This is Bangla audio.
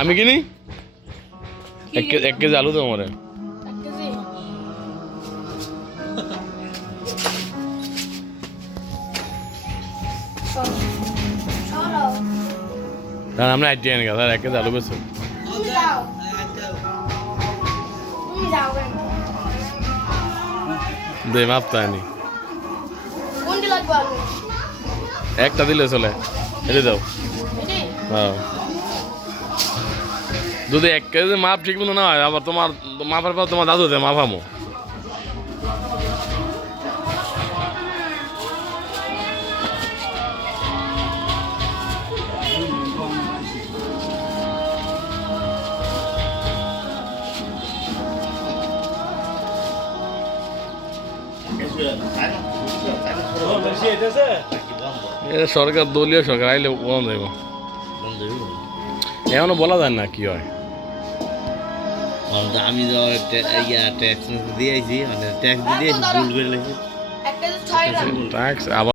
আমি কিনি 1 কেজি আলু দাও আমারে। না আমরা আইটি আনি গেল 1 কেজি আলু বেছো। দে মাপ তানি একটা দিলে চলে এটা দাও। হ্যাঁ যদি 1 কেজি মাপ ঠিক মতো না হয় আবার তোমার মাপার পর তোমার দাদু দেয় মাপামো। এটা সরকার দলীয় সরকার আইলে বন্ধ হইব এখনো বলা যায় না কি হয়। আমি তো ট্যাক্স দিয়েছি মানে ট্যাক্স দিয়ে ভুল করে ট্যাক্স আবার